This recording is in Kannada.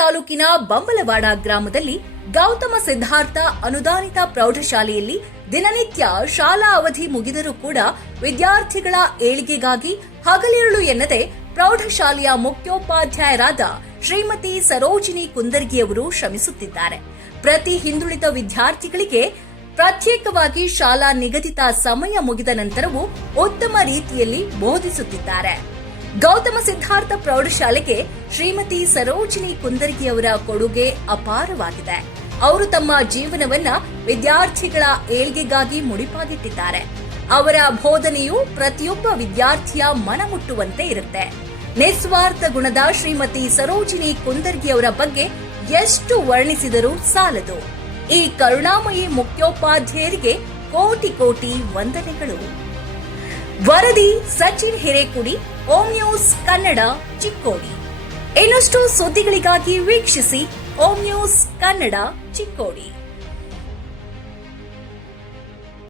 ತಾಲೂಕಿನ ಬಂಬಲವಾಡ ಗ್ರಾಮದಲ್ಲಿ ಗೌತಮ ಸಿದ್ಧಾರ್ಥ ಅನುದಾನಿತ ಪ್ರೌಢಶಾಲೆಯಲ್ಲಿ ದಿನನಿತ್ಯ ಶಾಲಾ ಅವಧಿ ಮುಗಿದರೂ ಕೂಡ ವಿದ್ಯಾರ್ಥಿಗಳ ಏಳಿಗೆಗಾಗಿ ಹಗಲಿರುಳು ಎನ್ನದೆ ಪ್ರೌಢಶಾಲೆಯ ಮುಖ್ಯೋಪಾಧ್ಯಾಯರಾದ ಶ್ರೀಮತಿ ಸರೋಜಿನಿ ಕುಂದರ್ಗಿಯವರು ಶ್ರಮಿಸುತ್ತಿದ್ದಾರೆ. ಪ್ರತಿ ಹಿಂದುಳಿದ ವಿದ್ಯಾರ್ಥಿಗಳಿಗೆ ಪ್ರತ್ಯೇಕವಾಗಿ ಶಾಲಾ ನಿಗದಿತ ಸಮಯ ಮುಗಿದ ನಂತರವೂ ಉತ್ತಮ ರೀತಿಯಲ್ಲಿ ಬೋಧಿಸುತ್ತಿದ್ದಾರೆ. ಗೌತಮ ಸಿದ್ಧಾರ್ಥ ಪ್ರೌಢಶಾಲೆಗೆ ಶ್ರೀಮತಿ ಸರೋಜಿನಿ ಕುಂದರ್ಗಿಯವರ ಕೊಡುಗೆ ಅಪಾರವಾಗಿದೆ. ಅವರು ತಮ್ಮ ಜೀವನವನ್ನ ವಿದ್ಯಾರ್ಥಿಗಳ ಏಳ್ಗೆಗಾಗಿ ಮುಡಿಪಾಗಿಟ್ಟಿದ್ದಾರೆ. ಅವರ ಬೋಧನೆಯು ಪ್ರತಿಯೊಬ್ಬ ವಿದ್ಯಾರ್ಥಿಯ ಮನಮುಟ್ಟುವಂತೆ ಇರುತ್ತೆ. ನಿಸ್ವಾರ್ಥ ಗುಣದ ಶ್ರೀಮತಿ ಸರೋಜಿನಿ ಕುಂದರ್ಗಿಯವರ ಬಗ್ಗೆ ಎಷ್ಟು ವರ್ಣಿಸಿದರೂ ಸಾಲದು. ಈ ಕರುಣಾಮಯಿ ಮುಖ್ಯೋಪಾಧ್ಯಾಯರಿಗೆ ಕೋಟಿ ಕೋಟಿ ವಂದನೆಗಳು. ವರದಿ ಸಚಿನ್ ಹಿರೇಕುಡಿ, ಓಂ ನ್ಯೂಸ್ ಕನ್ನಡ, ಚಿಕ್ಕೋಡಿ. ಇನ್ನಷ್ಟು ಸುದ್ದಿಗಳಿಗಾಗಿ ವೀಕ್ಷಿಸಿ ಓಂ ನ್ಯೂಸ್ ಕನ್ನಡ, ಚಿಕ್ಕೋಡಿ.